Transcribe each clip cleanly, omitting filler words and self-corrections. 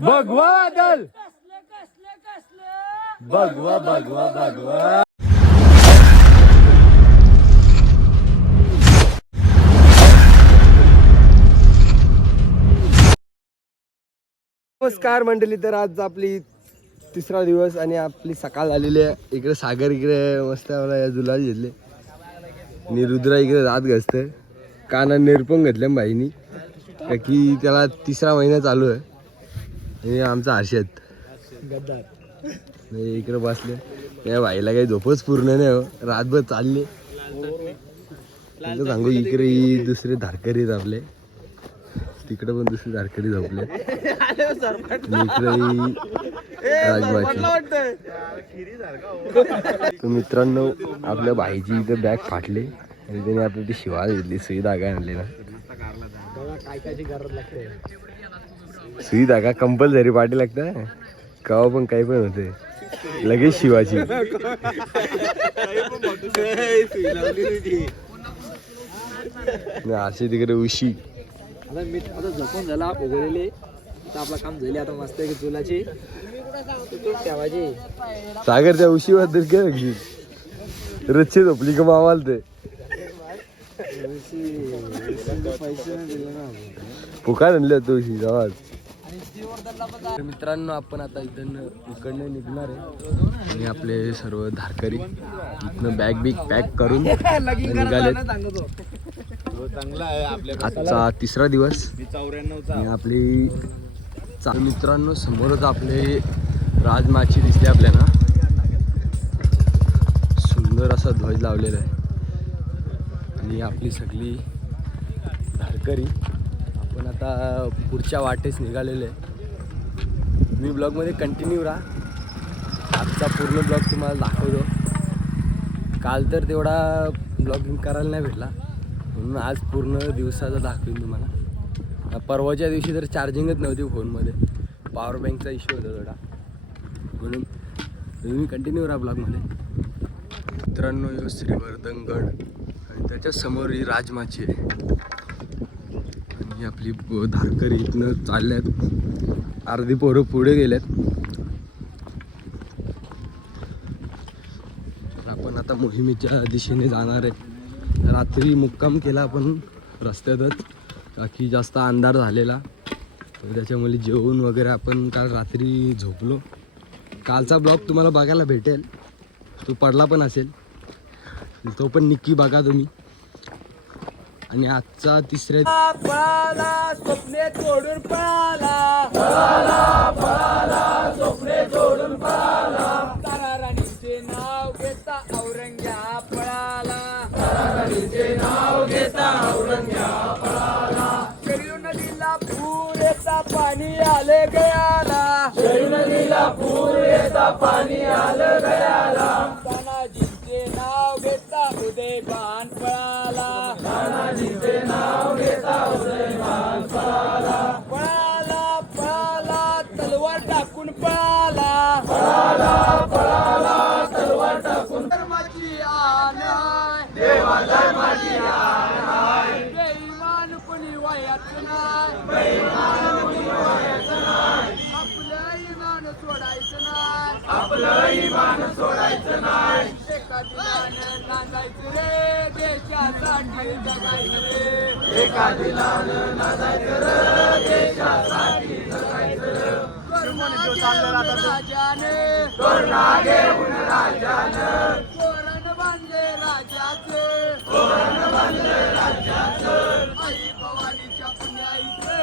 भगवा दल भगवा भगवा भगवा. नमस्कार मंडळी, तर आज आपली तिसरा दिवस आणि आपली सकाळ झालेली आहे. इकडे सागर इकडे मस्त या जुलाल घेतले आणि रुद्रा इकडे रात घसते. काना निरपण घेतल्या बाईनी का की त्याला तिसरा महिना चालू आहे. आणि आमचा हर्षद इकडे बसले. या बाईला काही झोपच पूर्ण नाही हो, रातभर चालले. सांगू इकडे दुसरे धारकरी आपले, तिकडे पण दुसरे धारकरी झोपले. तर मित्रांनो, आपल्या भाईची इथे बॅग फाटली आणि त्याने आपली ती शिवाय घेतली. सुई धागा आणली ना, सुई धागा कंपल्सरी पाठी लागतं. कवा पण काही पण होते लगेच शिवाची. असे तिकडे उशी आता मी आता झोपून झाला उघडलेले तर आपलं काम झाले. आता मस्त आहे की चुलाची ठेवायची. सागर त्या उशी बद्दल काय अगदी रच्चे झोपली का मावाल ते पुकार आणले तो उशी गावात. मित्रांनो, आपण आता इकडनं निघणार आहे आणि आपले सर्व धारकरी इथनं बॅग बिग पॅक करून निघाले. आजचा तिसरा दिवस आणि आपली मित्रांनो समोरच आपले राजमाची दिसते आपल्याला. सुंदर असा ध्वज लावलेला आहे आणि आपली सगळी धारकरी आपण आता पुढच्या वाटेस निघालेले आहे. मी ब्लॉगमध्ये कंटिन्यू राहा. आजचा पूर्ण ब्लॉग तुम्हाला दाखवतो. काल तर तेवढा ब्लॉगिंग करायला नाही भेटला, म्हणून आज पूर्ण दिवसाचा दाखवेन तुम्हाला. परवाच्या दिवशी तर चार्जिंगच नव्हती फोनमध्ये, पॉवर बँकचा इश्यू होता थोडा, म्हणून तुम्ही कंटिन्यू राहा ब्लॉगमध्ये. मित्रांनो, यो श्रीवर्धनगड आणि त्याच्या समोर ही राजमाची आहे आणि आपली धारकरी इथनं चालल्यात. अर्धी पोरं पुढे गेल्यात. आपण आता मोहिमेच्या दिशेने जाणार आहे. रात्री मुक्काम केला आपण रस्त्यातच, का की जास्त अंधार झालेला, तर त्याच्यामुळे जेवण वगैरे आपण काल रात्री झोपलो. कालचा ब्लॉग तुम्हाला बघायला भेटेल, तो पडला पण असेल, तो पण नक्की बघा तुम्ही. आणि आजचा तिसऱ्या स्वप्ने तोडून पळाला, स्वप्ने तोडून पळाला. तारा राणीचे नाव घेता औरंग्या पळाला, राणीचे नाव घेता औरंग्या पळाला. शरीर नदीला पूर येता पाणी आले गयाला, शरीर नदीला पूर येता पाणी आलं गयाला. तानाजीचे नाव घेता उदयभान पळाला, तानाजीचे नाव घेता उदयभान पळाला. पळाला पळाला तलवार टाकून पळाला, पळाला पळाला तलवार टाकून. धर्माची आण देवा, धर्माची आण. बेईमान कोणी वायाचं नाही, बेईमान कोणी वायाचं नाही. आपलं इमान सोडायचं नाही, आपलं इमान सोडायचं नाही. एका दिलानं नांदायचं रे देशासाठी जगायचं रे, एका दिलानं नांदायचं रे देशासाठी जगायचं रे. करुणा घेऊन राजानं तोरण बांधले राजाचं, तोरण बांधले राजाचं. आई भवानीच्या पुण्याईचं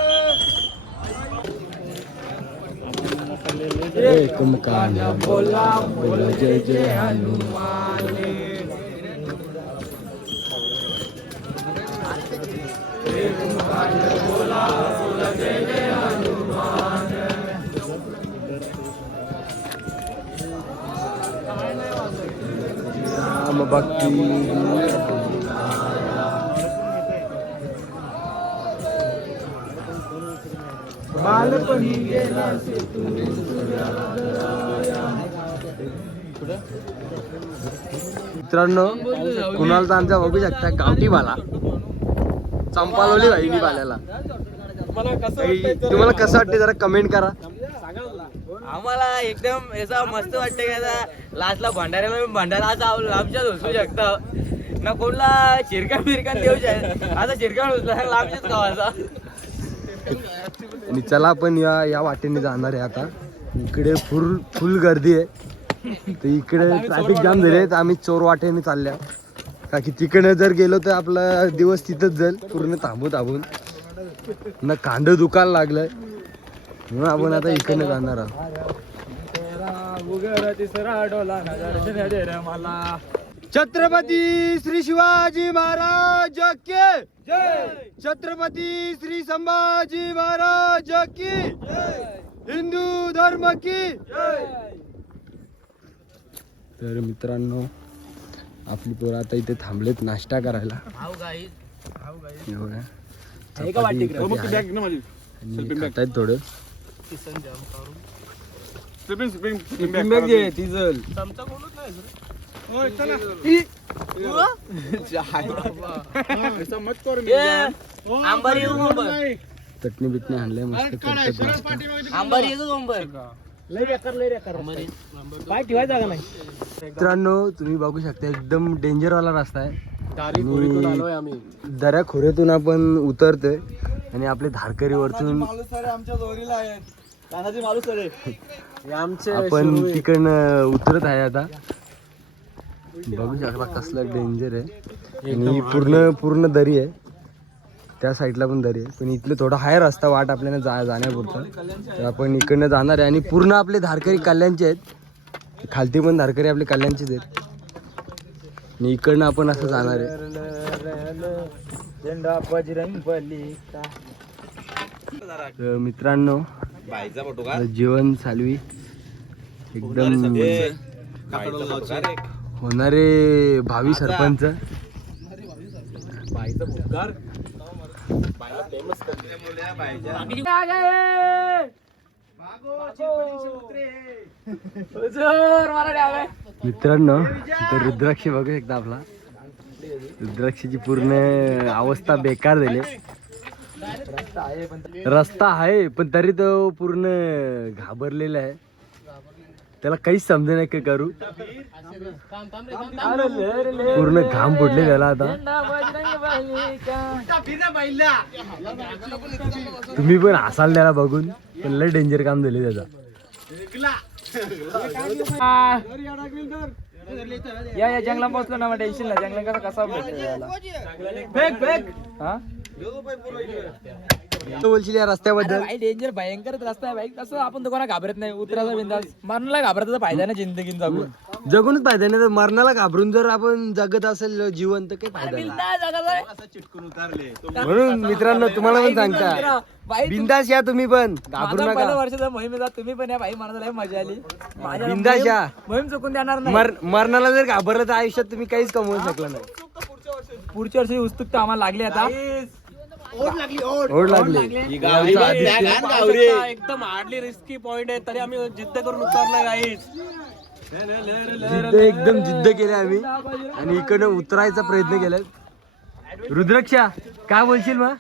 एक मुकान बोला बोला जय जय हनुमान. बोला बोला जय जय हनुमान. राम भक्ती बालपणी गेला मित्रांनो, कुणाल तर आमचा बघू शकता गावठी बाला चंपालोली वाहिनी बाल्याला. तुम्हाला कसं वाटते जरा कमेंट करा. आम्हाला एकदम असं मस्त वाटतं की आता लास्टला भंडाऱ्याला असं लांबच्याच उचलू शकतं ना, कोणला शिरका बिरका देऊ शकत. आता शिरका उचला लांबच्याच गावाचा. आणि चला आपण या वाटेने जाणार आहे आता. इकडे फुल गर्दी आहे, तर इकडे ट्रॅफिक जाम झाले, तर आम्ही चोर वाटेने चालल्या, का की तिकडे जर गेलो तर आपला दिवस तिथंच जाईल पूर्ण थांबून ना. कांड दुखायला लागलंय म्हणून आपण आता इकडे जाणार आहोत. छत्रपती श्री शिवाजी महाराज की जय. छत्रपती श्री संभाजी महाराज की जय. हिंदू धर्म की जय. तर मित्रांनो, आपली पोरं आता इथे थांबलेत नाश्ता करायला. एवढं. चपाती खातायत थोडं. चटणी बिटणी आणलंय मस्त करतात नाश्ता. मित्रांनो, तुम्ही बघू शकता एकदम डेंजर वाला रस्ता आहे. आणि दऱ्याखोऱ्यातून आपण उतरतोय आणि आपले धारकरी वरतून आपण तिकडनं उतरत आहे. आता बघू शकता कसलं डेंजर आहे. आणि पूर्ण दरी आहे, त्या साईडला पण दरी आहे, पण इथलं थोडा हाय रस्ता वाट आपल्याला जाण्यापुरता. तर आपण इकडनं जाणार आहे आणि पूर्ण आपले धारकरी कल्याणचे आहेत. खालती पण धारकरी आपले कल्याणचेच आहेत आणि इकडनं आपण असं जाणार आहे. तर मित्रांनो, जीवन चालवी एकदम होणारे भावी सरपंच. मित्रांनो, तर रुद्राक्ष बघू शकता. आपला रुद्राक्षाची पूर्ण अवस्था बेकार झाली. रस्ता आहे पण तरी तो पूर्ण घाबरलेला आहे, त्याला काहीच समजे नाही काय करू. पूर्ण घाम फुटले त्याला. आता तुम्ही पण हसाल त्याला बघून, पण लय डेंजर काम झाले त्याचा. या जंगला पोहोचलो ना, मग टेन्शन नाही. जंगला कसा बोलशील या रस्त्याबद्दल? डेंजर भयंकर रस्ता आहे भाई. कसं आपण दुकाना घाबरत नाही, उतरायचा बिंदास. मरणाला घाबरता फायदा नाही जिंदगीत जगूनच फायदा नाही. तर मरणाला घाबरून जर आपण जगत असेल जीवन तर काही फायदा नाही. म्हणून मित्रांनो, तुम्हाला पण सांगता, बिंदास या तुम्ही पण, घाबरू नका. पहिल्या वर्षाचा मोहिमेत तुम्ही पण या भाई, मला मजा आली. बिंदास या, मोहीम चुकून देणार नाही. मरणाला जर घाबरलं तर आयुष्यात तुम्ही काहीच कमवू शकला नाही. पुढच्या वर्षी उत्सुकता आम्हाला लागली. आता ओढ लागली. एकदम हार्डली रिस्की पॉइंट आहे, तरी आम्ही जिद्द करून उतरलो गाईस. एकदम जिद्द केली आम्ही आणि इकडनं उतरायचा प्रयत्न केलाय. रुद्राक्षा, काय बोलशील मग?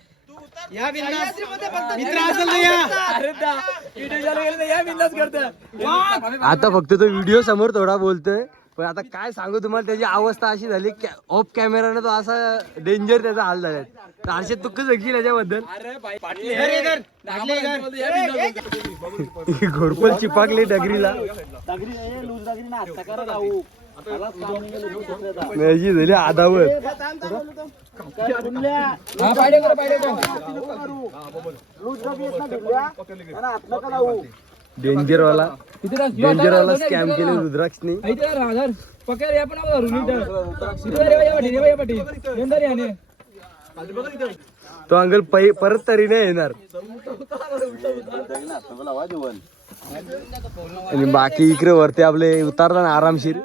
आता फक्त तो व्हिडिओ समोर थोडा बोलतोय, पण आता काय सांगू तुम्हाला, त्याची अवस्था अशी झाली. ऑफ कॅमेराने तो असा डेंजर त्याचा हाल झाला. तर असे तुक्क जगशील याच्याबद्दल. घोरपल चिपाकले डगरीला, अशी झाली आदावत. डेंजरवाला स्कॅम केले रुद्राक्षने. तो अंगल परत तरी नाही येणार. आणि बाकी इकडे वरती आपले उतारताना आरामशीर.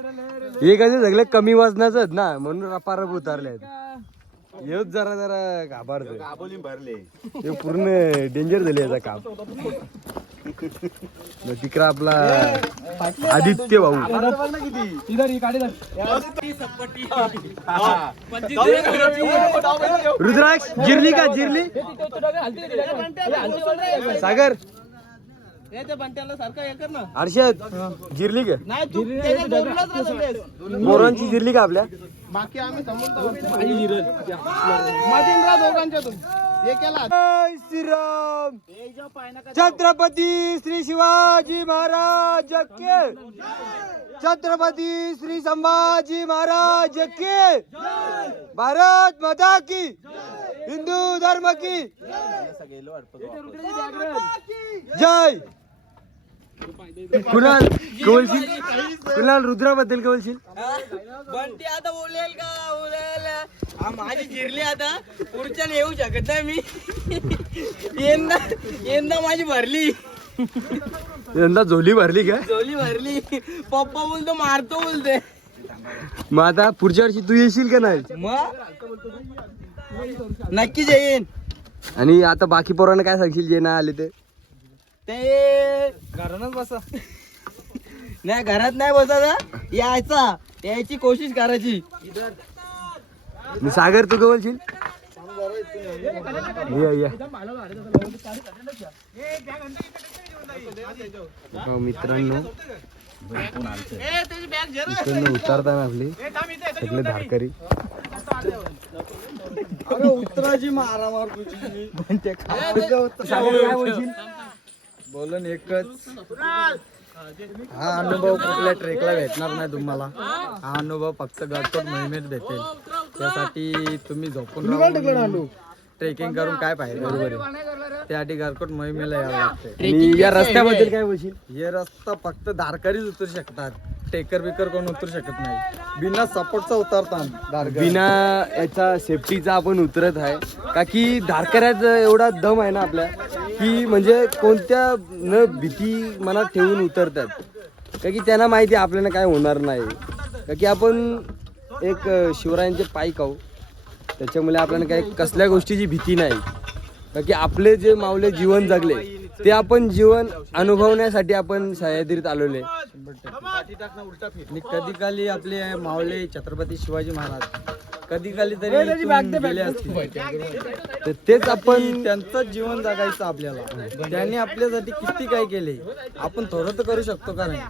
हे कसे सगळे कमी वजनाच ना, म्हणून रपारप उतारले आहेत. येऊच जरा घाबरतोय. हे पूर्ण डेंजर झाले याचा काम. तिकडं आपला आदित्य भाऊ. रुद्राक्ष जिरली का? जिरली सागर हर्षद जिरली का मोरांची जिरली का आपल्या बाकी आम्ही मदिंद्रा दोघांच्यातून हे केला जय श्रीराम छत्रपती श्री शिवाजी महाराज के छत्रपती श्री संभाजी महाराज के भारत माता की हिंदू धर्म की जय कुणाल बोलशील कुणाल रुद्राबद्दल काय बोलशील बंटी आता बोलेल का बोलेल माझी जिरली आता पुढच्या येऊ शकत नाही मी यंदा माझी भरली यंदा झोली भरली का झोली भरली पप्पा बोलतो मारतो बोलते मग आता पुढच्या वर्षी तू येशील का नाही मग नक्कीच येईन आणि आता बाकी पोरांना काय सांगशील जे नाही आले ते ते घरानच बसा नाही घरात नाही बसायचा यायची कोशिश करायची मी सागर तू काय बोलशील ये. मित्रांनो उतरताना आपली सगळे धारकरी उत्तराची मारामार काय बोलशील बोलून एकच हा अनुभव कुठल्या ट्रेकला भेटणार नाही तुम्हाला हा अनुभव फक्त गडकोट मोहिमेत भेटेल त्यासाठी तुम्ही झोपून ट्रेकिंग करून काय पाहिजे बरोबर त्यासाठी गडकोट मोहिमेला यावं लागते आणि या रस्त्याबद्दल काय बोलशील हे रस्ता फक्त धारकरीच उतरू शकतात टेकर बिकर कोण उतरू शकत नाही बिना सपोर्टचा उतरतात बिना याचा सेफ्टीचा आपण उतरत आहे का की धारकऱ्याचा एवढा दम आहे ना आपल्या की म्हणजे कोणत्या न भीती मनात ठेवून उतरतात का की त्यांना माहिती आहे आपल्याला काय होणार नाही का की आपण एक शिवरायांचे पाईक आहो त्याच्यामुळे आपल्याला काही कसल्या गोष्टीची भीती नाही का की आपले जे मावले जीवन जगले ते आपण जीवन अनुभवण्यासाठी आपण सह्याद्रीत आलेले आणि कधी काली आपले मावले छत्रपती शिवाजी महाराज कधी काली तरी इथून गेले असतील तर तेच आपण त्यांचं जीवन जगायचं आपल्याला त्यांनी आपल्यासाठी किती काय केले आपण थोडं तर करू शकतो का नाही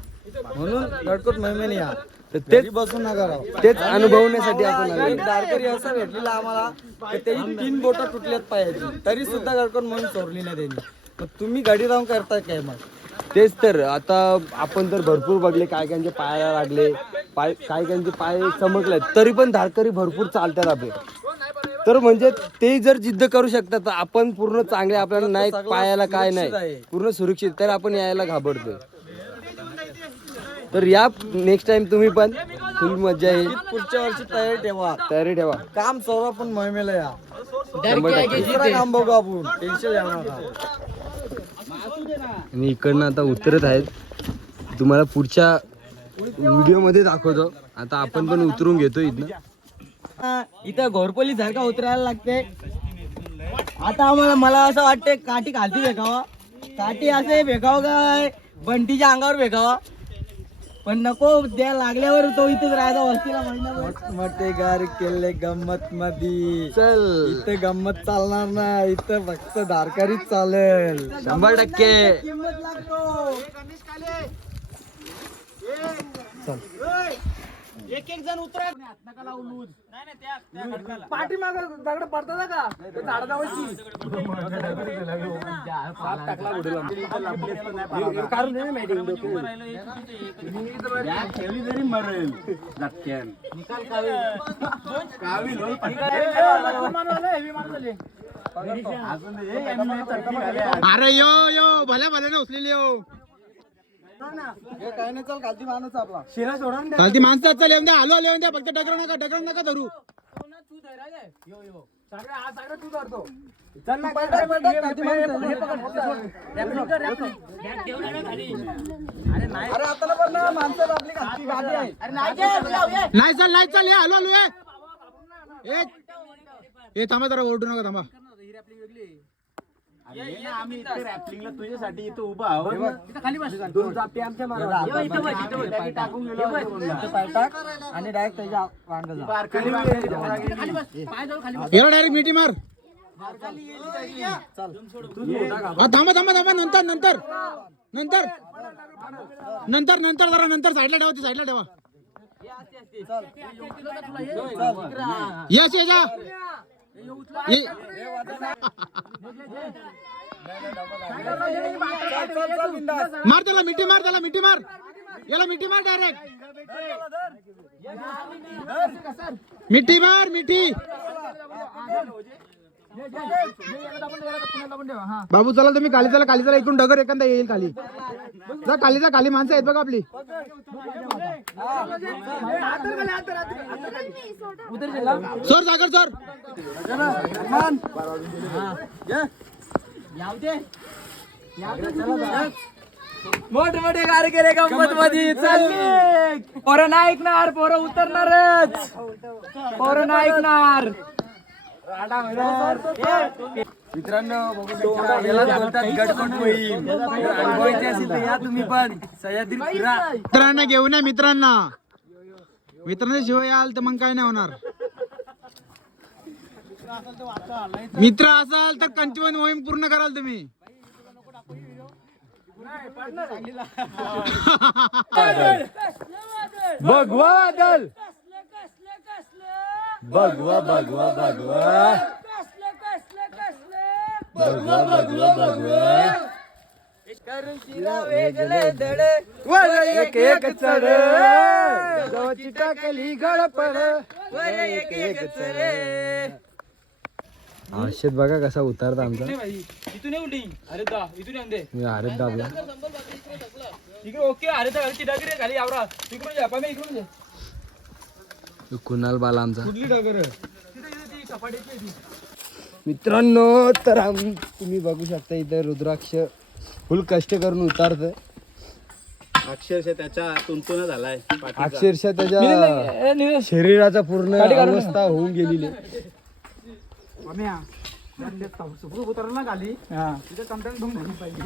म्हणून गडकोट मोहिमेने या तर तेच बसून नका राव तेच अनुभवण्यासाठी आपण एक आलेलो. दारकरी असं भेटलेला आम्हाला की त्याची 3 बोटं तुटल्यात पायाची तरी सुद्धा गडकोट म्हणून चोरली नाही त्यांनी मग तुम्ही गाडी राहून करताय काय मग तेच तर आता आपण तर भरपूर बघले काय कायचे पायाला लागले काय कायचे पाय चमकले तरी पण धारकरी भरपूर चालतात आपले तर म्हणजे ते जर जिद्द करू शकतात तर आपण पूर्ण चांगले आपल्याला नाही पायाला काय नाही पूर्ण सुरक्षित तर आपण यायला घाबरतोय तर या नेक्स्ट टाइम तुम्ही पण फुल मजा येईल पुढच्या वर्षी तयारी ठेवा काम चोरा पण मोहिमेला या 100%. दुसरं काम बघू आपण टेन्शन घ्या नका आणि इकडनं आता उतरत आहेत तुम्हाला पुढच्या व्हिडिओ मध्ये दाखवतो आता आपण पण उतरून घेतो इथनं इथं घोरपली सारखा उतरायला लागते आता आम्हाला मला असं वाटते काठी खालती फेकावा काठी असे फेकावं काय बंटीच्या अंगावर फेकावा पण नको द्या लागल्यावर तो इथेच राहायचा वस्तीला महिनाभर मोठे गार केले गंमत मध्ये चल इथं गंमत चालणार नाही इथं फक्त धारकारीच चालेल 100%. किंमत लागतो एक एक जण उतरा नका लावू लूज पाठी माग दगड पडतात का झाडावरची अरे यो यो भल्या भल्या ना उचलेली यो काय नाही चाल खालती माणूस आपला चालती माणसात चाल येऊन द्या आलो येऊन द्या फक्त डगर नका धरू अरे आता पण ना माणसं आपली खालती गाडी आहे नाही चाल हे आलो ए थांबा जरा ओरडू नका थांबा आणि डायरेक्ट त्याच्या वांग याला डायरेक्ट मिठी मार थांबा थांबा थांबा नंतर नंतर नंतर नंतर नंतर जरा नंतर साईडला ठेवा ती साईडला ठेवा यस ये जा मार त्याला मिठी मार त्याला मिठी मार याला मिठी मार डायरेक्ट मिठी मार मिठी बाबू चला तुम्ही खाली चला इकडून डगर एखादा येईल खाली जा खाली माणसं आहेत बघा आपली सोर सागर सोर मोठे मोठे कार्यक्रम गंमत मध्ये चालले पोरं नाही ऐकणार पोरं उतरणारच पोरं नाही ऐकणार मित्रांनो बोलतात गडकोट मोहीम अनुभवायची असेल तर या तुम्ही पण सह्याद्री फिरा मित्रांना घेऊन या मित्रांना शिवाय याल तर मग काय नाही होणार मित्र असाल तर कंचवन मोहीम पूर्ण कराल तुम्ही भगवा दल भगवा भगवा भगवा भगवा भगवा भगवा वेगळे धडे एक एक चढ गवची टाकली गळपड एक एक चढे हर्षद बघा कसा उतारता आमचा इथून उलटी अरे दा इथून येऊन दे अरे दाबला इकडे ओके अरे तर खाली डागरे खाली आवरा इकडून जा पामे इकडून जा कुणाल बाला आमचा कुठली डागर सपाटी मित्रांनो तर तुम्ही बघू शकता इथं रुद्राक्ष फुल कष्ट करून उतारत अक्षरशः त्याच्या तुंतुन झालाय अक्षरशः त्याच्या शरीराचा पूर्ण अवस्था होऊन गेलेली आहे. उतरला खाली तिथे कंटेंट घेऊन पाहिजे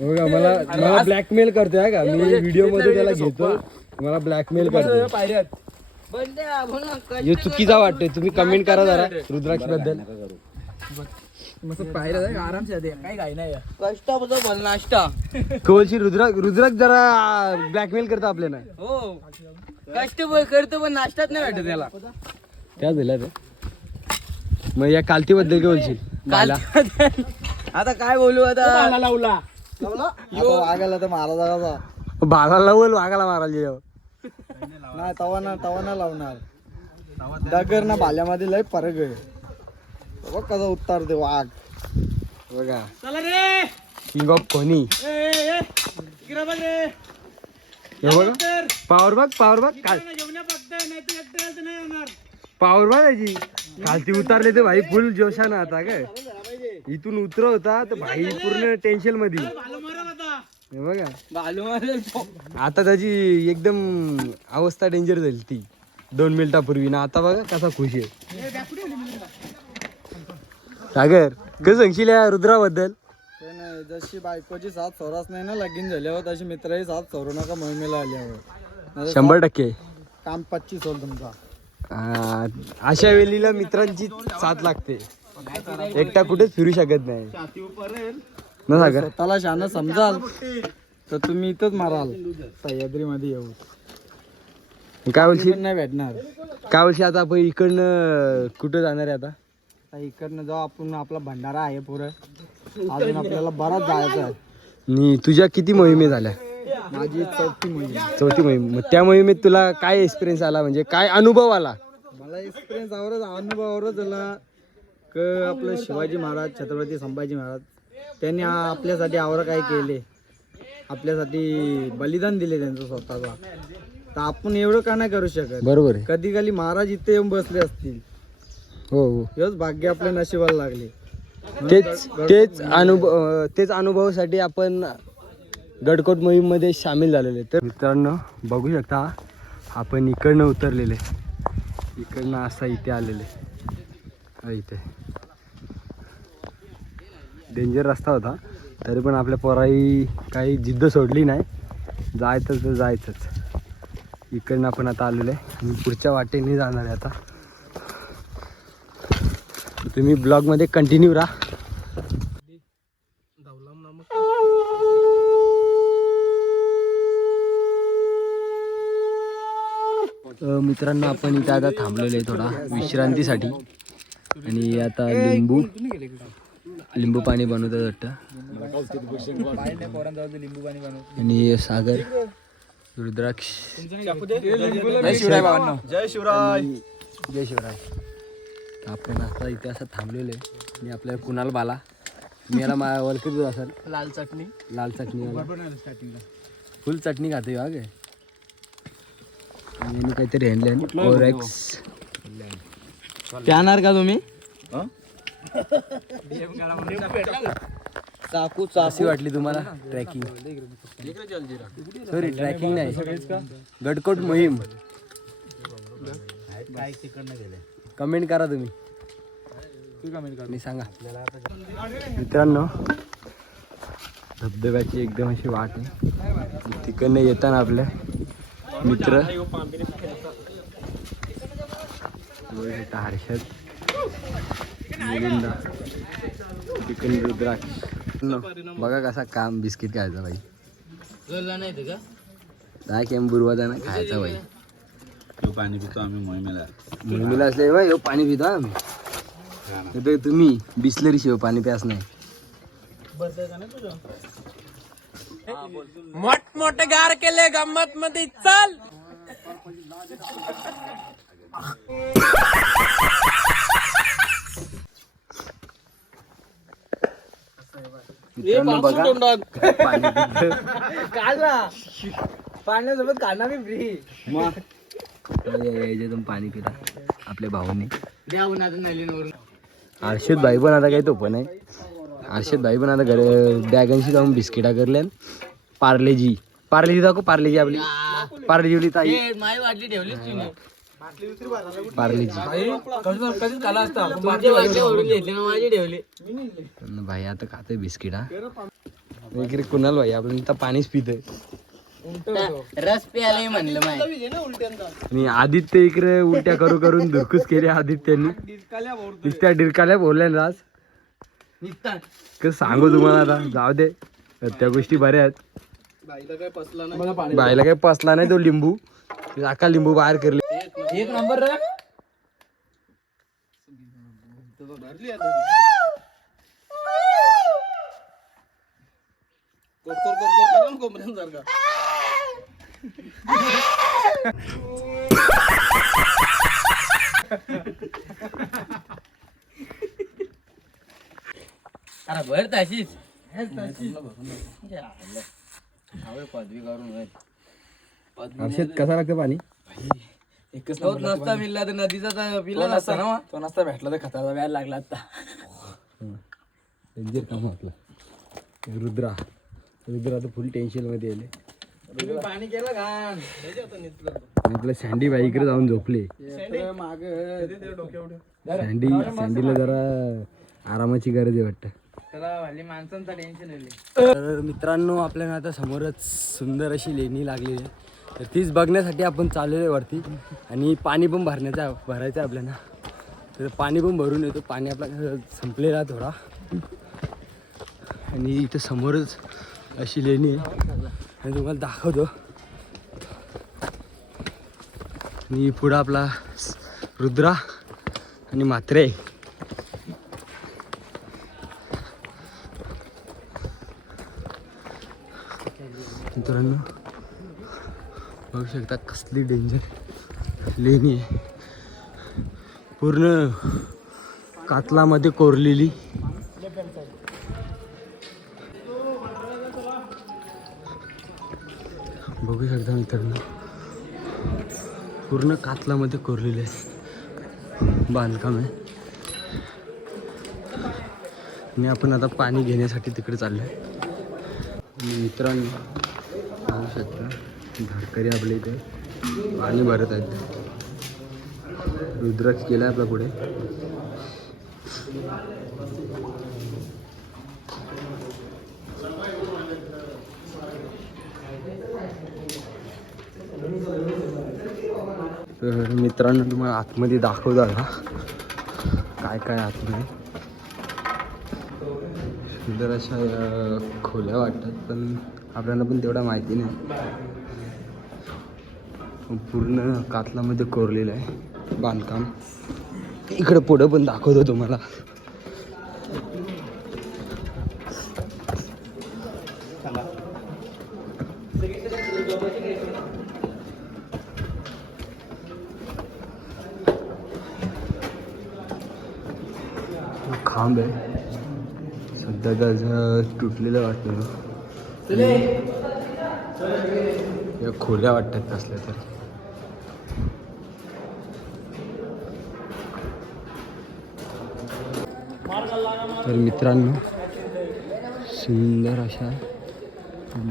बघा मला ब्लॅकमेल करतोय का मी व्हिडिओ मध्ये त्याला घेतो मला ब्लॅकमेल करतो पायऱ्यात हे चुकीचा वाटतोय तुम्ही कमेंट करा जरा रुद्राक्ष बद्दल मस्त पायऱ्या आराम से काही काही नाही कष्टाबद्दल भल नाश्ता कवलशी रुद्राक्ष जरा ब्लॅकमेल करतो आपल्याला हो कष्ट करतो पण नाश्ताच नाही वाटत त्याला काय झालं रे मग या कालती बद्दल काय बोलशील आता काय बोलू आता लावला वागायला तर मारा जागा बाळाला बोल वाघाला मारायला नाही तवा ना लावणार डगर ना भाल्यामध्ये लय फरक आहे बघ कसा उतारते वाघ बघा चला रे किंग ऑफ कोणी इकडे बघ रे पावर बघ काल जेवण्या बघताय नाही तर एकट्याला नाही येणार पावर बघ त्याची खालती उतारले तर भाई फुल जोशानं आता काय इथून उतर होता तर भाई पूर्ण टेन्शन मध्ये हे बघा बालू आता त्याची एकदम अवस्था डेंजर झाली ती 2 मिनिटापूर्वी ना आता बघा कसा खुश आहे सागर कसं सांगशील या रुद्राबद्दल जशी बायकोची साथ सोरास नाही ना लगीन झाल्यावर तशी मित्रही साथ सोरू नका मोहिमेला आल्यावर 100% काम 25 होल तुमचा अशा वेळेला मित्रांची साथ लागते एकटा कुठेच फिरू शकत नाही ना सागर स्वतःला शान समजाल तर तुम्ही इथंच माराल सह्याद्री मध्ये येऊ काय बोलशील नाही भेटणार काय बोलशील आता आपण इकडनं कुठं जाणार आहे आता आता इकडनं जाऊ आपण आपला भंडारा आहे पुरं अजून आपल्याला बराच जायचं आहे आणि तुझ्या किती मोहिमे झाल्या माझी चौथी मोहीम मग त्या मोहिमेत तुला काय एक्सपिरियन्स आला म्हणजे काय अनुभव आला मला एक्सपिरियन्स अनुभवावरच झाला क आपलं शिवाजी महाराज छत्रपती संभाजी महाराज त्यांनी आपल्यासाठी आवर काय केले आपल्यासाठी बलिदान दिले त्यांचं स्वतःचा तर आपण एवढं का नाही करू शकत बरोबर आहे कधी कधी महाराज इथे येऊन बसले असतील हो हो हेच भाग्य आपल्या नशिबाला लागले तेच अनुभवासाठी आपण गडकोट मोहीम मध्ये सामील झालेले तर मित्रांनो बघू शकता आपण इकडनं उतरलेले इकडनं असा इथे आलेले इथे डेंजर रस्ता होता तरी पण आपल्या पोराई काही जिद्द सोडली नाही जायचं तर जायचंच इकडनं आपण आता आलेलो आहे आणि पुढच्या वाटेने जाणार आहे आता तुम्ही ब्लॉगमध्ये कंटिन्यू राहा. मित्रांनो आपण इथे आता थांबलेलो आहे थोडा विश्रांतीसाठी आणि आता लिंबू पाणी बनवतात वाटतं. आणि सागर रुद्राक्ष जय शिवराय भावांनो. जय शिवराय. जय शिवराय. आपण आता इथे असं थांबलेलो आहे आणि आपल्या कुणाल बाला मी याला ओळखत असाल. लाल चटणी फुल चटणी खाते हा काय. आणि काहीतरी हँडलँड ओरेक्स प्यानार का तुम्ही चाकू कशी वाटली तुम्हाला ट्रॅकिंग. सॉरी ट्रॅकिंग नाही गडकोट मोहीम. कमेंट करा तुम्ही आणि सांगा. मित्रांनो धबधब्याची एकदम अशी वाट आहे. तिकडनं येताना आपल्या मित्र हर्षद मिलिंदा चिकन रुद्राक्ष. बघा कसा काम बिस्किट खायचा बाई. दहा केम बुरवाजा ना खायचा बाई. पाणी पितो आम्ही मोहिमेला असले बाई हो पाणी पितो आम्ही. तुम्ही बिसलरी शिव पाणी प्यास नाही. मोठमोठे गार केले गंमत मध्ये चल. मित्रांनो बघा पाणी पितं. पाण्यासोबत खाना मी फ्री. याच्यातून पाणी पिला आपल्या भाऊने. द्या उन्हाचं नलीनवरून. हर्षद भाई पण आता काही तो पण आहे. हर्षद भाई पण आता घरी बॅगांशी जाऊन बिस्किटा करल्या. पार्लेजी दाखव. पार्लेजी आपली पार्लेजी ताई माई वाटली ठेवली तुम्ही. पार्लेजी माझी ठेवली. भाई आता खातोय बिस्किट. हा इकडे कुणाल भाई आपण आता पाणीच पितोय. रस प्यायला म्हणलं माय. आणि आदित्य इकडे उलट्या करून धुरकूस केली आदित्यनी. नुसत्या डिरकाल्या बोलल्या ना आज. कसं सांगू तुम्हाला आता. जाऊ दे त्या गोष्टी बऱ्या आहेत. बाईला काय पसला नाही तो लिंबू. अख्खा लिंबू बाहेर करले. एक नंबर रे. अरे भर तशीच पदवी करून. हर्षद कसा लागतं पाणी. एकच नसता मिळला तर नदीचा पिला नसता ना. तो नसता भेटला तर खताचा व्याज लागला आता. डेंजर काम आपला. रुद्रा तर फुल टेन्शन मध्ये आले. पाणी केलं घाण. आपलं सँडी बाई इकडे जाऊन झोपले. सँडीला जरा आरामाची गरज आहे वाटतं. माणसांचं टेन्शन आले. तर मित्रांनो आपल्याला आता समोरच सुंदर अशी लेणी लागलेली आहे. तर तीच बघण्यासाठी आपण चाललेलो आहे वरती. आणि पाणी पण भरायचं आहे आपल्याला. तर पाणी पण भरून येतो. पाणी आपला संपलेला थोडा. आणि इथं समोरच अशी लेणी आहे आणि तुम्हाला दाखवतो. आणि पुढं आपला रुद्रा आणि म्हात्रे. मित्रांनो बघू शकता कसली डेंजर लेणी आहे. पूर्ण कातलामध्ये कोरलेली. बघू शकता मित्रांनो पूर्ण कातलामध्ये कोरलेली आहे बांधकाम आहे. आणि आपण आता पाणी घेण्यासाठी तिकडे चाललोय. मित्रांनो बघू शकता धारकरी आपल्या इथे पाणी भरत आहेत. रुद्राक्ष केला आपला पुढे. तर मित्रांनो तुम्हाला आतमध्ये दाखवतो आता काय काय आतमध्ये सुंदर अशा खोल्या वाटतात, पण आपल्याला पण तेवढा माहिती नाही. पूर्ण कातलामध्ये कोरलेलं आहे बांधकाम. इकडं पुढं पण दाखवतो तुम्हाला. खांब आहे सध्या त्याचं तुटलेलं वाटतं. या खोल्या वाटतात कसल्या तर. तर मित्रांनो सुंदर अशा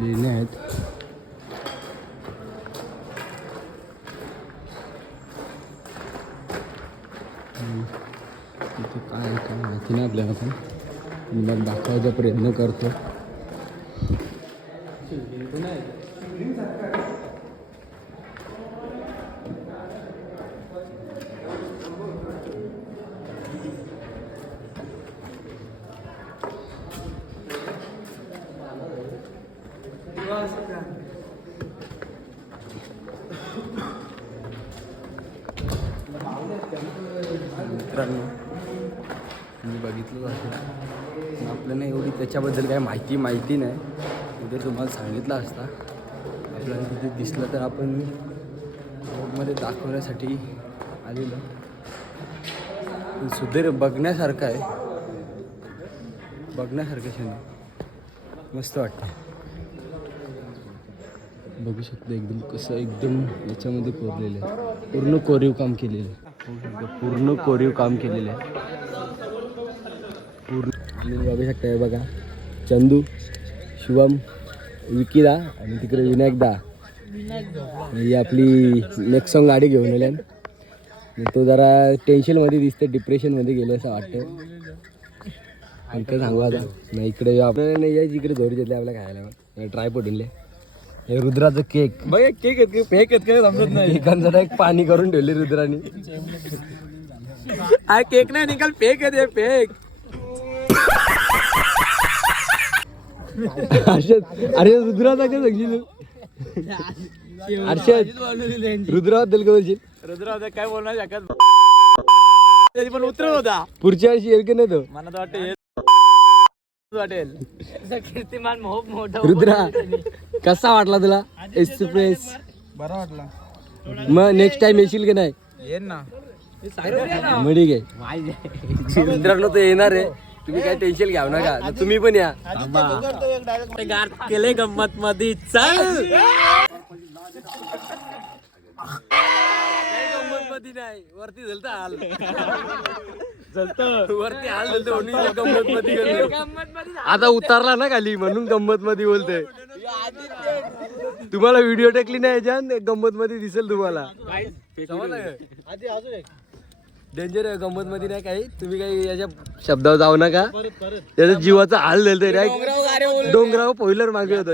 लेण्या आहेत. इथे काय काय माहिती नाही आपल्याला, पण मी दाखवायचा प्रयत्न करतो. मित्रांनो मी बघितलं असेल, आपल्याला एवढी त्याच्याबद्दल काही माहिती नाही. उद्या तुम्हाला सांगितलं असता. आपल्याला तिथे दिसलं तर आपण मध्ये दाखवण्यासाठी आलेलं. सुंदर बघण्यासारखं आहे, बघण्यासारखं क्षण मस्त वाटतं. बघू शकतो एकदम कसं एकदम याच्यामध्ये कोरलेलं आहे. पूर्ण कोरीव काम केलेलं आहे. पूर्ण कोरीव काम केलेलं आहे पूर्ण. आणि बघू शकता हे बघा, चंदू, शिवम, विकीदा आणि तिकडे विनायकदा. ही आपली नेक्सॉन गाडी घेऊन आल्या. तो जरा टेन्शनमध्ये दिसते, डिप्रेशनमध्ये गेले असं वाटतं. हलकं सांगू आता नाही. इकडे आपल्याला नाही यायची, इकडे धोरी घेतले आपल्याला खायला. ट्राय पडले हे रुद्राचं केक. बघ केक आहेत, फेक आहेत काय समजत नाही. केकांचा एक पाणी करून ठेवले रुद्राने. हा केक नाही निकाल, फेक आहे फेक. अरे रुद्राचा काय सांगशील हर्षद? रुद्राबद्दल काय बोलशील? रुद्राबद्दल काय बोलणार शकत पण उतरत होता. पुढच्या वर्षी येईल की नाही तो? मला तर वाटेल. कीर्तिमान मोठा. रुद्रा कसा वाटला तुला एक्सप्रेस? बरा वाटला. मग नेक्स्ट टाइम येशील की नाही? येईन ना. मग ठीक आहे मित्रांनो, तो येणार आहे. तुम्ही काय टेन्शन घ्याव नका, तुम्ही पण या. केले गंमत मध्ये चल. गंमत मध्ये नाही, वरती झालं हाल वरती हाल झालं. गंमत मध्ये आता उतारला ना खाली म्हणून गंमत मध्ये बोलतोय. तुम्हाला व्हिडिओ टाकली नाही याच्यात, गंमत मध्ये दिसेल तुम्हाला. डेंजर आहे, गंमत मध्ये नाही काही. तुम्ही काही याच्या शब्दावर जाऊ नका. त्याचा जीवाचा हाल झालतोय. डोंगरावर पोइलर मागे होतो.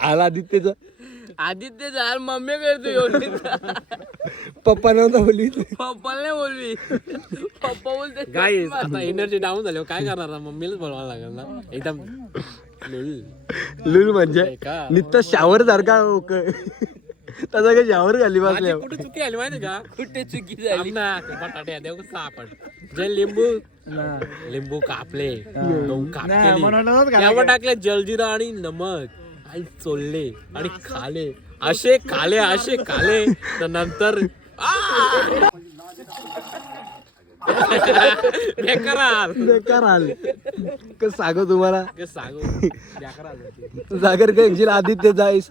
आला आदित्यचा. आदित्य मम्मी करतो. पप्पा नव्हता बोलवी, पप्पाला नाही बोलवी. पप्पा बोलते काय एनर्जी डाऊन झाल्यावर काय करणार, मम्मीलाच बोलवायला लागेल ना. एकदम लुल म्हणजे नित्ता शावर सारखा तसा काही शावर घाली बसल्या. कुठे चुकी आली माहिती का? कुठे चुकी झाली ना. बटाटे देऊ सापड जे लिंबू कापले, त्यावर टाकले जलजिरा आणि नमक आणि चोळले आणि खाले. असे खाले तर नंतर बेकार आल. कसं सांगू तुम्हाला, सांगू सागर काय आदित्य जाईस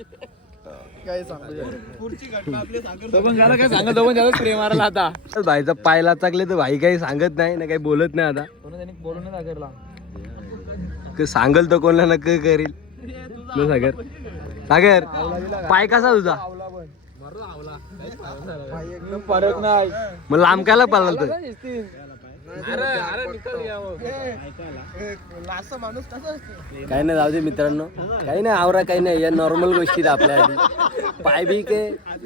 प्रेम मारला आता. भाईचा पायला चाकले तर भाई काही सांगत नाही ना, काही बोलत नाही. आता बोलून सांगल तर कोणाला नक्की करील ना. सागर पाय कसा तुझा? एकदम फरक नाही. मग लांब कायला पाला तर काही नाही, जाऊ दे मित्रांनो, काही नाही आवरा, काही नाही, या नॉर्मल गोष्टी आपल्या आधी. पाय बी के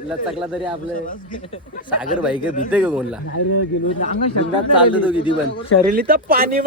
लचकला तरी आपलं सागर भाई के भीते का कोणला बिंदास चालतो तो किती पण शरीर तर पाणी